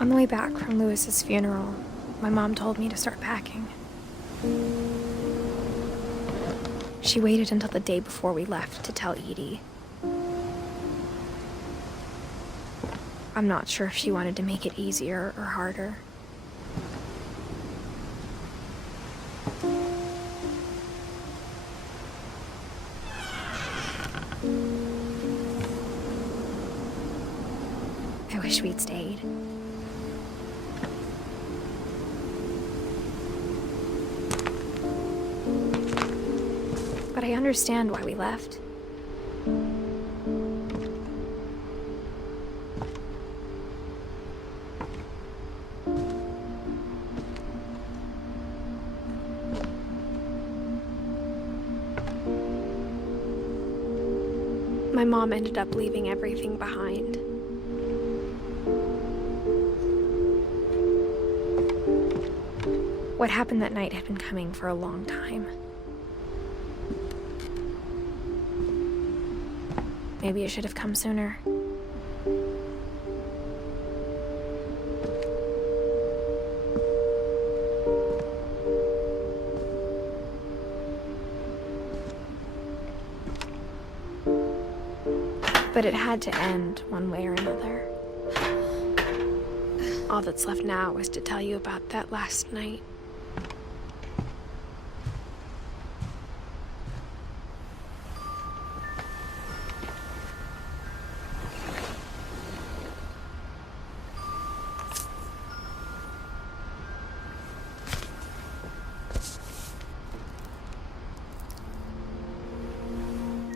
On the way back from Lewis's funeral, my mom told me to start packing. She waited until the day before we left to tell Edie. I'm not sure if she wanted to make it easier or harder. I wish we'd stayed. But I understand why we left. My mom ended up leaving everything behind. What happened that night had been coming for a long time. Maybe it should have come sooner. But it had to end one way or another. All that's left now is to tell you about that last night.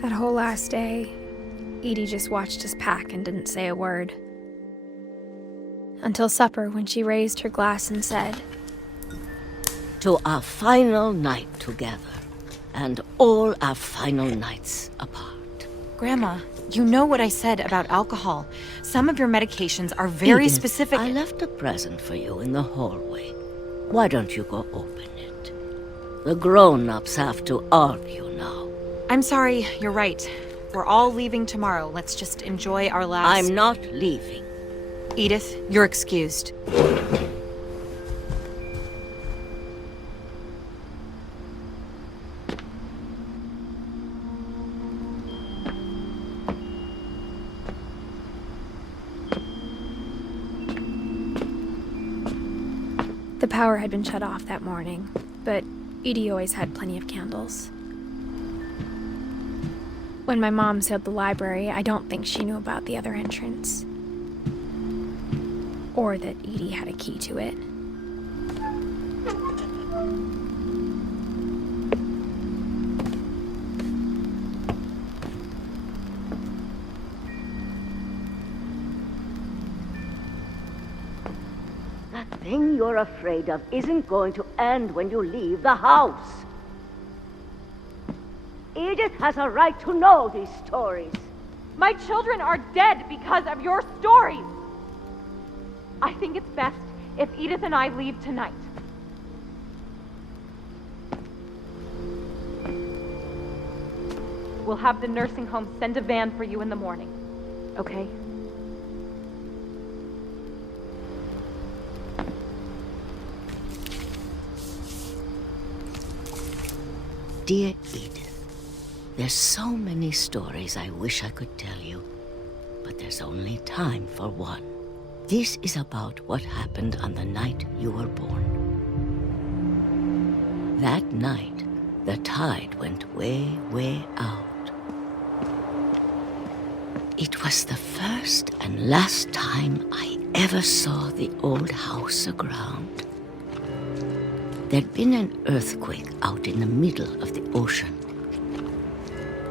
That whole last day, Edie just watched us pack and didn't say a word. Until supper, when she raised her glass and said, "To our final night together, and all our final nights apart." Grandma, you know what I said about alcohol. Some of your medications are very Edith, specific. I left a present for you in the hallway. Why don't you go open it? The grown-ups have to argue now. I'm sorry, you're right. We're all leaving tomorrow. Let's just enjoy our last... I'm not leaving. Edith, you're excused. the power had been shut off that morning, but Edie always had plenty of candles. When my mom sealed the library, I don't think she knew about the other entrance. Or that Edie had a key to it. That thing you're afraid of isn't going to end when you leave the house. Edith has a right to know these stories. My children are dead because of your stories. I think it's best if Edith and I leave tonight. We'll have the nursing home send a van for you in the morning, okay? Dear Edith, there's so many stories I wish I could tell you, but there's only time for one. This is about what happened on the night you were born. That night, the tide went way, way out. It was the first and last time I ever saw the old house aground. There'd been an earthquake out in the middle of the ocean.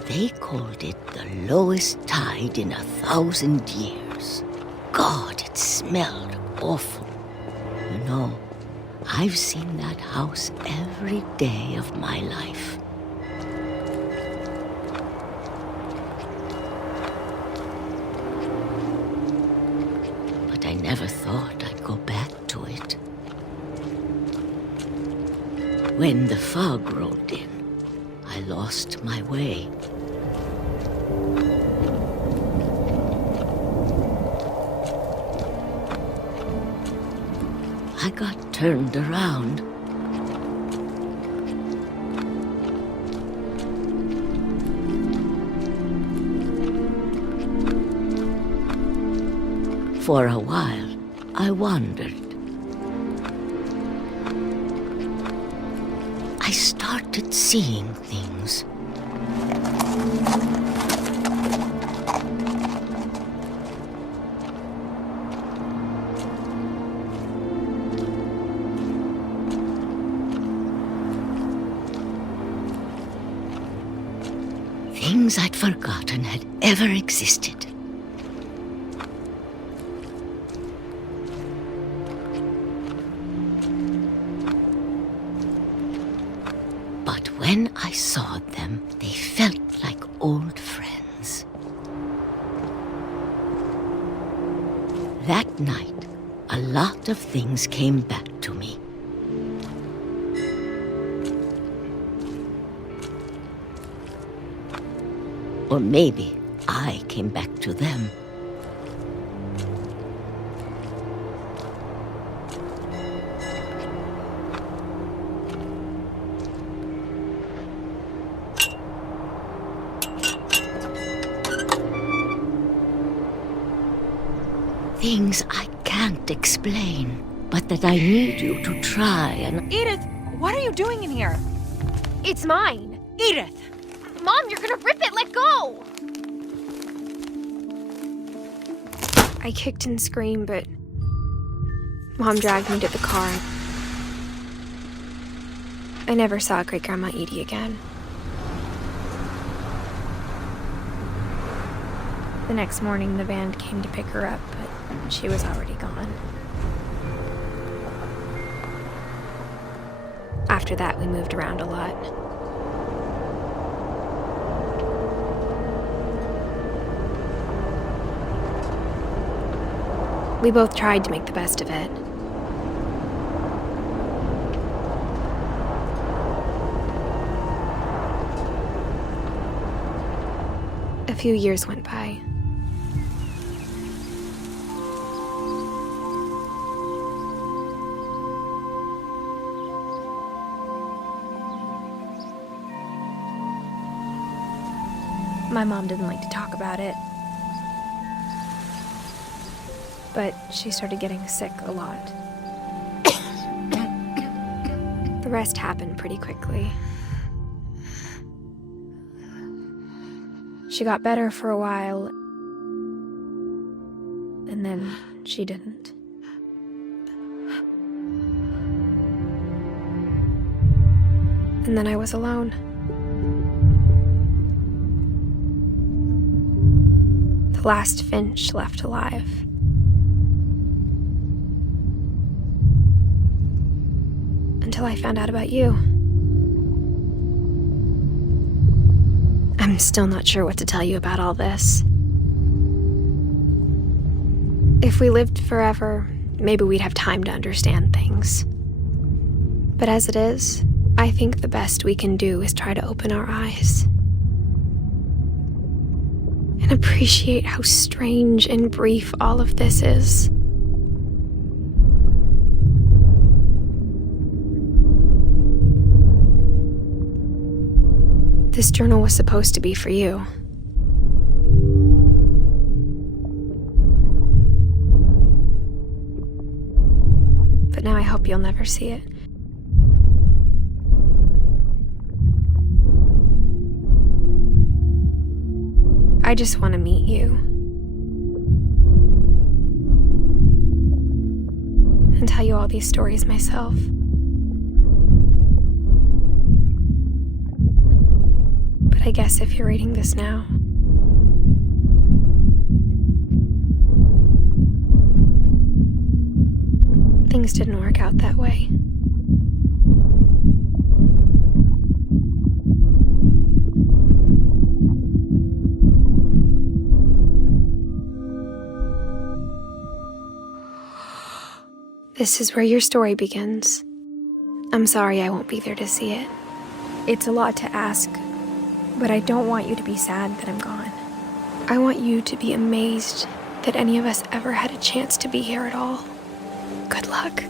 They called it the lowest tide in 1,000 years. God, it smelled awful. You know, I've seen that house every day of my life. But I never thought I'd go back to it. When the fog rolled in, I lost my way. turned around. For a while, I wondered. I started seeing things. Things I'd forgotten had ever existed. But when I saw them, they felt like old friends. That night, a lot of things came back to me. Or maybe I came back to them. Things I can't explain, but that I need you to try and... Edith, what are you doing in here? It's mine! Edith! Mom, you're gonna rip it! Let go! I kicked and screamed, but Mom dragged me to the car. I never saw Great-Grandma Edie again. The next morning, the van came to pick her up, but she was already gone. After that, we moved around a lot. We both tried to make the best of it. A few years went by. My mom didn't like to talk about it. But she started getting sick a lot. The rest happened pretty quickly. She got better for a while, and then she didn't. And then I was alone. The last Finch left alive. Until I found out about you. I'm still not sure what to tell you about all this. If we lived forever, maybe we'd have time to understand things. But as it is, I think the best we can do is try to open our eyes. And appreciate how strange and brief all of this is. This journal was supposed to be for you. But now I hope you'll never see it. I just want to meet you. And tell you all these stories myself. I guess if you're reading this now, things didn't work out that way. This is where your story begins. I'm sorry I won't be there to see it. It's a lot to ask, but I don't want you to be sad that I'm gone. I want you to be amazed that any of us ever had a chance to be here at all. Good luck.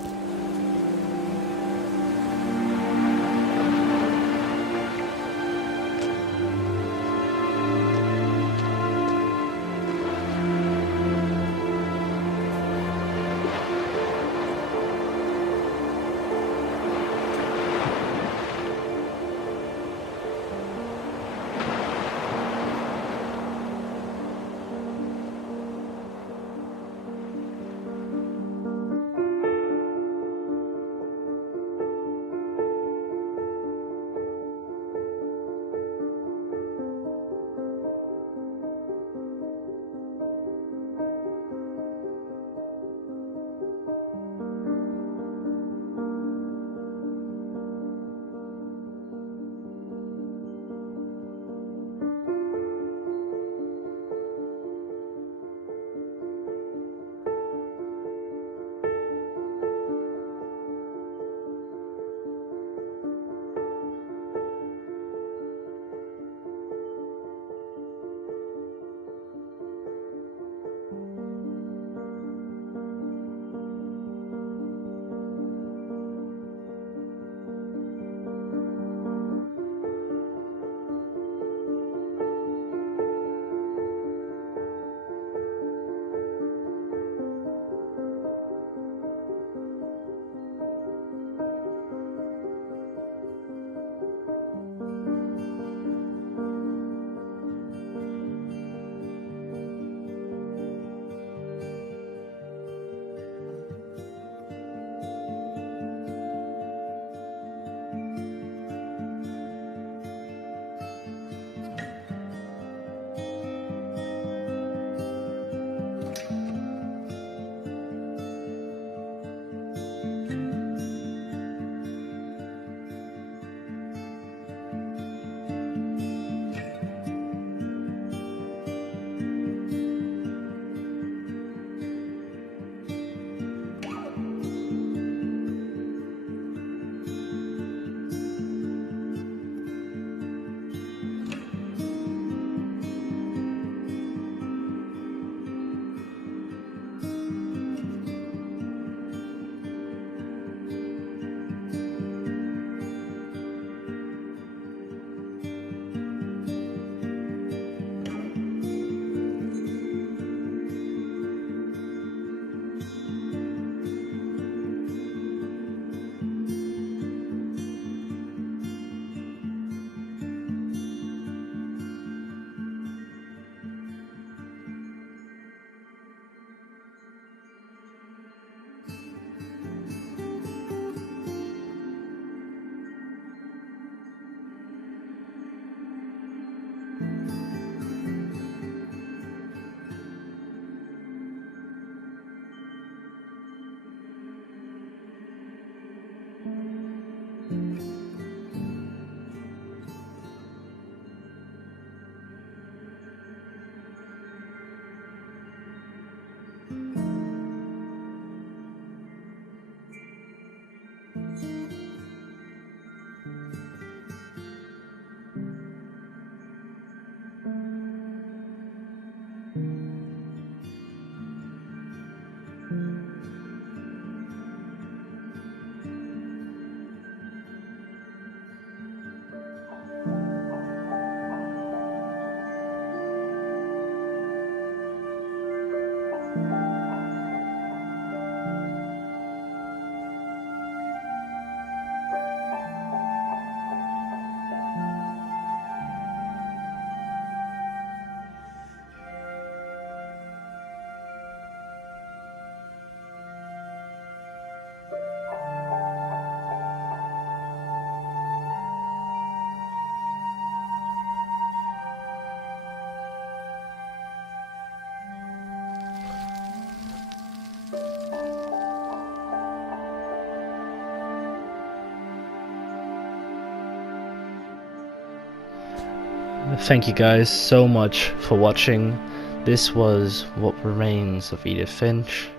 thank you guys so much for watching. This was What Remains of Edith Finch.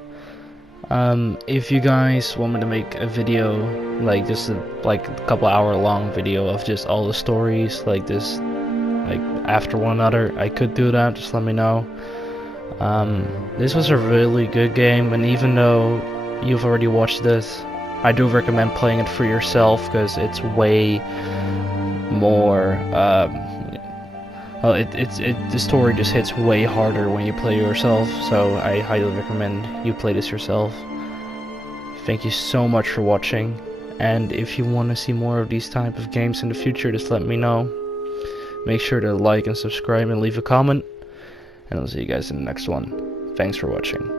If you guys want me to make a video, like just a couple hour long video of just all the stories, like this, like after one another, I could do that. Just let me know. This was a really good game, and even though you've already watched this, I do recommend playing it for yourself because it's way more. The story just hits way harder when you play yourself, so I highly recommend you play this yourself. Thank you so much for watching, and if you want to see more of these type of games in the future, just let me know. Make sure to like and subscribe and leave a comment, and I'll see you guys in the next one. Thanks for watching.